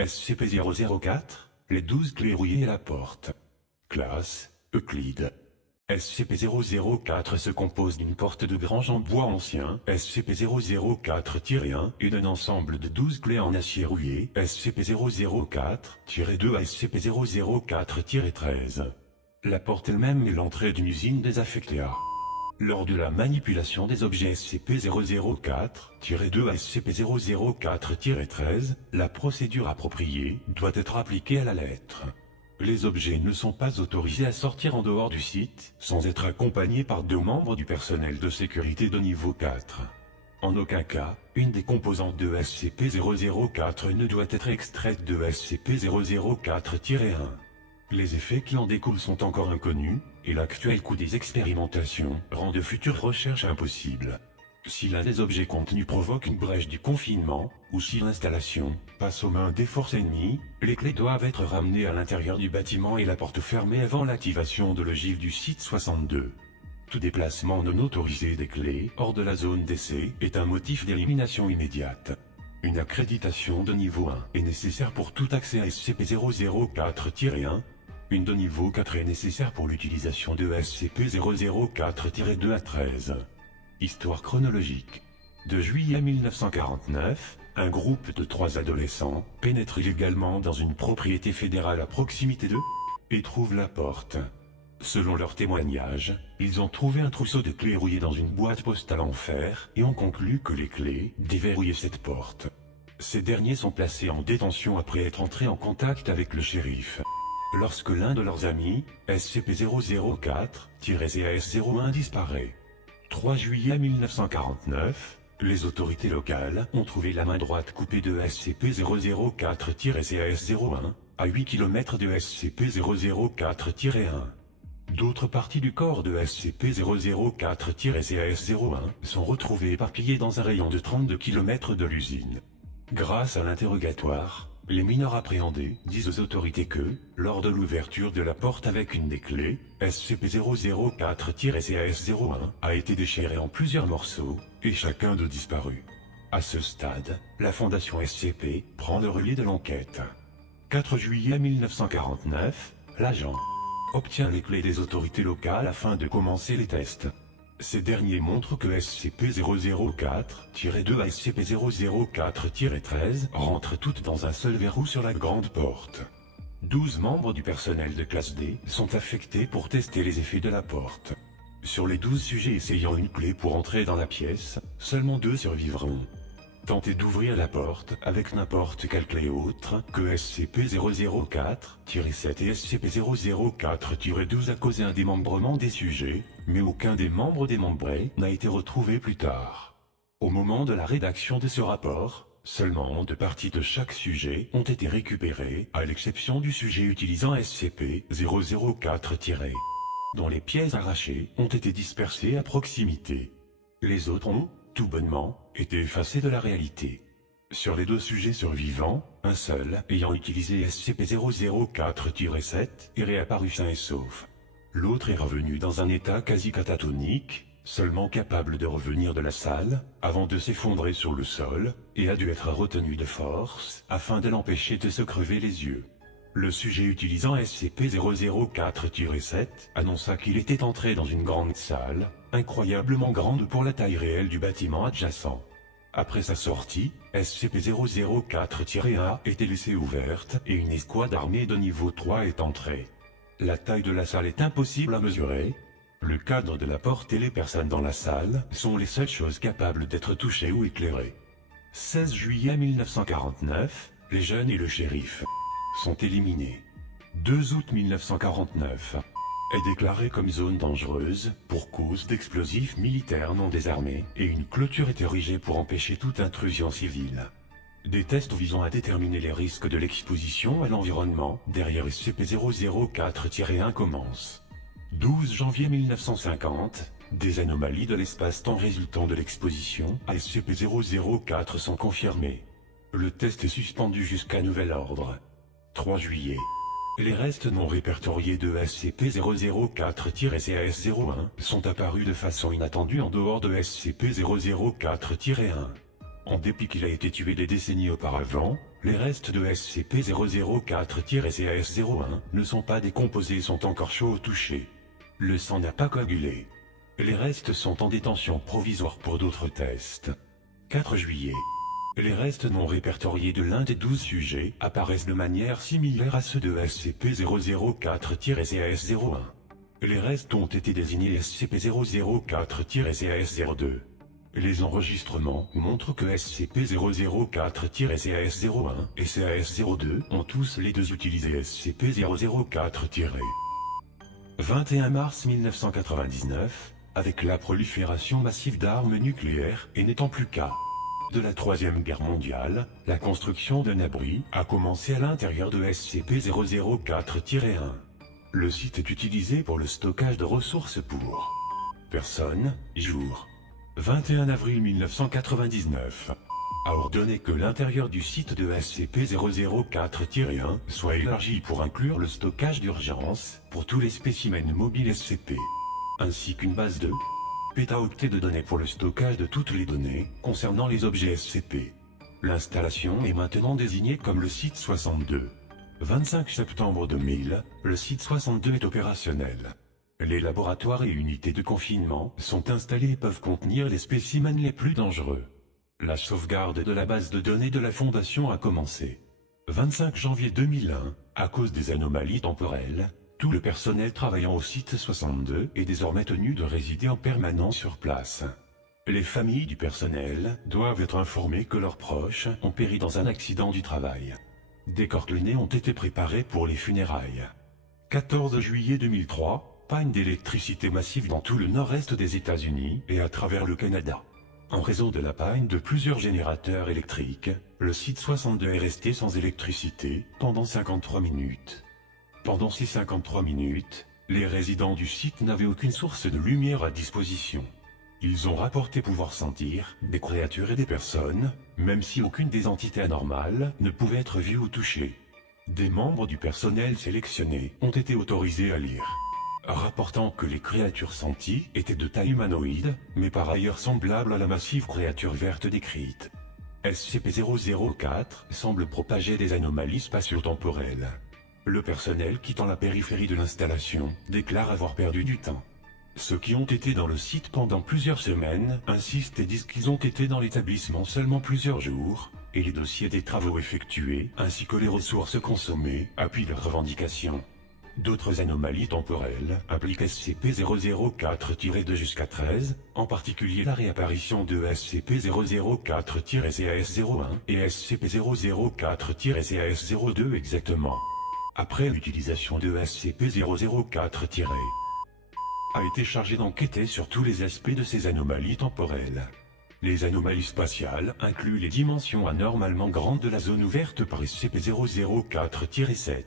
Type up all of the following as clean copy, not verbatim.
SCP-004, les 12 clés rouillées à la porte. Classe, Euclide. SCP-004 se compose d'une porte de grange en bois ancien, SCP-004-1, et d'un ensemble de 12 clés en acier rouillé, SCP-004-2 à SCP-004-13. La porte elle-même est l'entrée d'une usine désaffectée à. Lors de la manipulation des objets SCP-004-2 à SCP-004-13, la procédure appropriée doit être appliquée à la lettre. Les objets ne sont pas autorisés à sortir en dehors du site, sans être accompagnés par 2 membres du personnel de sécurité de niveau 4. En aucun cas, une des composantes de SCP-004 ne doit être extraite de SCP-004-1. Les effets qui en découlent sont encore inconnus, et l'actuel coût des expérimentations rend de futures recherches impossibles. Si l'un des objets contenus provoque une brèche du confinement, ou si l'installation passe aux mains des forces ennemies, les clés doivent être ramenées à l'intérieur du bâtiment et la porte fermée avant l'activation de l'ogive du site 62. Tout déplacement non autorisé des clés hors de la zone d'essai est un motif d'élimination immédiate. Une accréditation de niveau 1 est nécessaire pour tout accès à SCP-004-1. Une de niveau 4 est nécessaire pour l'utilisation de SCP-004-2 à 13. Histoire chronologique. De juillet 1949, un groupe de 3 adolescents pénètre illégalement dans une propriété fédérale à proximité d'eux et trouve la porte. Selon leur témoignage, ils ont trouvé un trousseau de clés rouillées dans une boîte postale en fer et ont conclu que les clés déverrouillaient cette porte. Ces derniers sont placés en détention après être entrés en contact avec le shérif. Lorsque l'un de leurs amis, SCP-004-CAS-01 disparaît. 3 juillet 1949, les autorités locales ont trouvé la main droite coupée de SCP-004-CAS-01, à 8 km de SCP-004-1. D'autres parties du corps de SCP-004-CAS-01 sont retrouvées éparpillées dans un rayon de 32 km de l'usine. Grâce à l'interrogatoire, les mineurs appréhendés disent aux autorités que, lors de l'ouverture de la porte avec une des clés, SCP-004-CAS-01 a été déchiré en plusieurs morceaux, et chacun d'eux disparu. À ce stade, la Fondation SCP prend le relais de l'enquête. 4 juillet 1949, l'agent obtient les clés des autorités locales afin de commencer les tests. Ces derniers montrent que SCP-004-2 à SCP-004-13 rentrent toutes dans un seul verrou sur la grande porte. 12 membres du personnel de classe D sont affectés pour tester les effets de la porte. Sur les 12 sujets essayant une clé pour entrer dans la pièce, seulement 2 survivront. Tentez d'ouvrir la porte avec n'importe quelle clé autre que SCP-004-7 et SCP-004-12 a causé un démembrement des sujets, mais aucun des membres démembrés n'a été retrouvé plus tard. Au moment de la rédaction de ce rapport, seulement 2 parties de chaque sujet ont été récupérées, à l'exception du sujet utilisant SCP-004- dont les pièces arrachées ont été dispersées à proximité. Les autres ont, tout bonnement, été effacés de la réalité. Sur les 2 sujets survivants, un seul, ayant utilisé SCP-004-7, est réapparu sain et sauf. L'autre est revenu dans un état quasi catatonique, seulement capable de revenir de la salle, avant de s'effondrer sur le sol, et a dû être retenu de force, afin de l'empêcher de se crever les yeux. Le sujet utilisant SCP-004-7 annonça qu'il était entré dans une grande salle, incroyablement grande pour la taille réelle du bâtiment adjacent. Après sa sortie, SCP-004-1 a été laissée ouverte et une escouade armée de niveau 3 est entrée. La taille de la salle est impossible à mesurer. Le cadre de la porte et les personnes dans la salle sont les seules choses capables d'être touchées ou éclairées. 16 juillet 1949, les jeunes et le shérif sont éliminés. 2 août 1949 est déclaré comme zone dangereuse pour cause d'explosifs militaires non désarmés et une clôture est érigée pour empêcher toute intrusion civile. Des tests visant à déterminer les risques de l'exposition à l'environnement derrière SCP-004-1 commencent. 12 janvier 1950, des anomalies de l'espace-temps résultant de l'exposition à SCP-004 sont confirmées. Le test est suspendu jusqu'à nouvel ordre. 3 juillet. Les restes non répertoriés de SCP-004-CAS-01 sont apparus de façon inattendue en dehors de SCP-004-1. En dépit qu'il a été tué des décennies auparavant, les restes de SCP-004-CAS-01 ne sont pas décomposés et sont encore chauds au toucher. Le sang n'a pas coagulé. Les restes sont en détention provisoire pour d'autres tests. 4 juillet. Les restes non répertoriés de l'un des 12 sujets apparaissent de manière similaire à ceux de SCP-004-CAS-01. Les restes ont été désignés SCP-004-CAS-02. Les enregistrements montrent que SCP-004-CAS-01 et CAS-02 ont tous les deux utilisé SCP-004-. 21 mars 1999, avec la prolifération massive d'armes nucléaires et n'étant plus qu'à de la Troisième Guerre mondiale, la construction d'un abri a commencé à l'intérieur de SCP-004-1. Le site est utilisé pour le stockage de ressources pour personnes, jour 21 avril 1999, a ordonné que l'intérieur du site de SCP-004-1 soit élargi pour inclure le stockage d'urgence pour tous les spécimens mobiles SCP, ainsi qu'une base de pétaoctets de données pour le stockage de toutes les données concernant les objets SCP. L'installation est maintenant désignée comme le site 62. 25 septembre 2000, le site 62 est opérationnel. Les laboratoires et unités de confinement sont installés et peuvent contenir les spécimens les plus dangereux. La sauvegarde de la base de données de la Fondation a commencé. 25 janvier 2001, à cause des anomalies temporelles, tout le personnel travaillant au site 62 est désormais tenu de résider en permanence sur place. Les familles du personnel doivent être informées que leurs proches ont péri dans un accident du travail. Des corps-clinés ont été préparés pour les funérailles. 14 juillet 2003, panne d'électricité massive dans tout le nord-est des États-Unis et à travers le Canada. En raison de la panne de plusieurs générateurs électriques, le site 62 est resté sans électricité pendant 53 minutes. Pendant ces 53 minutes, les résidents du site n'avaient aucune source de lumière à disposition. Ils ont rapporté pouvoir sentir des créatures et des personnes, même si aucune des entités anormales ne pouvait être vue ou touchée. Des membres du personnel sélectionnés ont été autorisés à lire, rapportant que les créatures senties étaient de taille humanoïde, mais par ailleurs semblables à la massive créature verte décrite. SCP-004 semble propager des anomalies spatio-temporelles. Le personnel quittant la périphérie de l'installation déclare avoir perdu du temps. Ceux qui ont été dans le site pendant plusieurs semaines insistent et disent qu'ils ont été dans l'établissement seulement plusieurs jours, et les dossiers des travaux effectués ainsi que les ressources consommées appuient leurs revendications. D'autres anomalies temporelles impliquent SCP-004-2 jusqu'à 13, en particulier la réapparition de SCP-004-CAS-01 et SCP-004-CAS-02 exactement après l'utilisation de SCP-004- a été chargé d'enquêter sur tous les aspects de ces anomalies temporelles. Les anomalies spatiales incluent les dimensions anormalement grandes de la zone ouverte par SCP-004-7.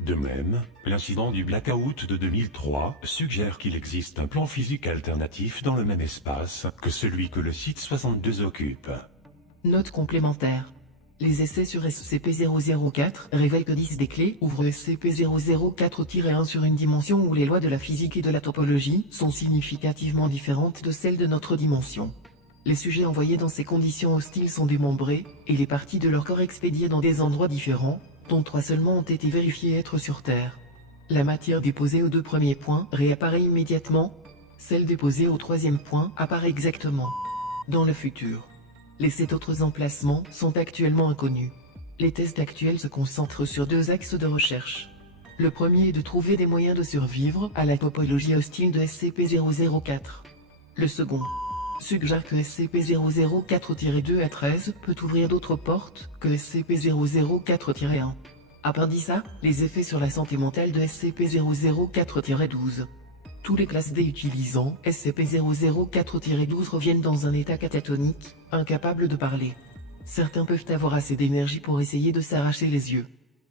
De même, l'incident du blackout de 2003 suggère qu'il existe un plan physique alternatif dans le même espace que celui que le site 62 occupe. Note complémentaire. Les essais sur SCP-004 révèlent que 10 des clés ouvrent SCP-004-1 sur une dimension où les lois de la physique et de la topologie sont significativement différentes de celles de notre dimension. Les sujets envoyés dans ces conditions hostiles sont démembrés, et les parties de leur corps expédiées dans des endroits différents, dont 3 seulement ont été vérifiées être sur Terre. La matière déposée aux 2 premiers points réapparaît immédiatement, celle déposée au 3e point apparaît exactement dans le futur. Les 7 autres emplacements sont actuellement inconnus. Les tests actuels se concentrent sur 2 axes de recherche. Le premier est de trouver des moyens de survivre à la topologie hostile de SCP-004. Le second suggère que SCP-004-2 à 13 peut ouvrir d'autres portes que SCP-004-1. Appendice A, les effets sur la santé mentale de SCP-004-12. Tous les classes D utilisant SCP-004-12 reviennent dans un état catatonique, incapables de parler. Certains peuvent avoir assez d'énergie pour essayer de s'arracher les yeux.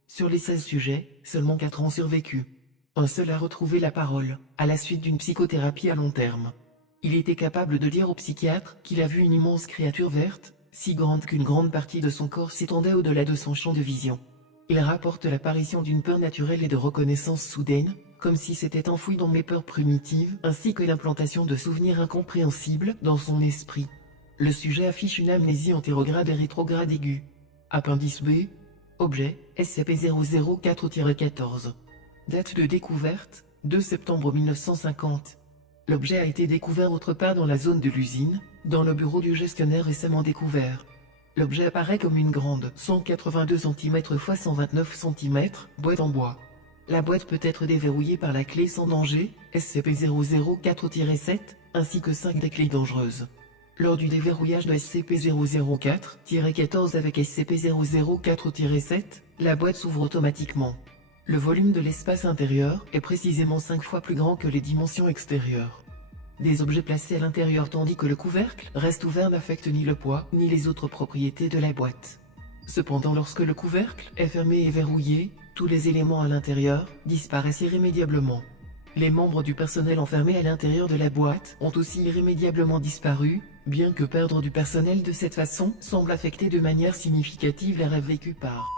Sur les 16 sujets, seulement 4 ont survécu. Un seul a retrouvé la parole, à la suite d'une psychothérapie à long terme. Il était capable de dire au psychiatre qu'il a vu une immense créature verte, si grande qu'une grande partie de son corps s'étendait au-delà de son champ de vision. Il rapporte l'apparition d'une peur naturelle et de reconnaissance soudaine, comme si s'était enfoui dans mes peurs primitives, ainsi que l'implantation de souvenirs incompréhensibles dans son esprit. Le sujet affiche une amnésie antérograde et rétrograde aiguë. Appendice B. Objet, SCP-004-14. Date de découverte, 2 septembre 1950. L'objet a été découvert autre part dans la zone de l'usine, dans le bureau du gestionnaire récemment découvert. L'objet apparaît comme une grande 182 cm x 129 cm, boîte en bois. La boîte peut être déverrouillée par la clé sans danger, SCP-004-7, ainsi que 5 des clés dangereuses. Lors du déverrouillage de SCP-004-14 avec SCP-004-7, la boîte s'ouvre automatiquement. Le volume de l'espace intérieur est précisément 5 fois plus grand que les dimensions extérieures. Des objets placés à l'intérieur tandis que le couvercle reste ouvert n'affectent ni le poids ni les autres propriétés de la boîte. Cependant, lorsque le couvercle est fermé et verrouillé, tous les éléments à l'intérieur disparaissent irrémédiablement. Les membres du personnel enfermés à l'intérieur de la boîte ont aussi irrémédiablement disparu, bien que perdre du personnel de cette façon semble affecter de manière significative les rêves vécus par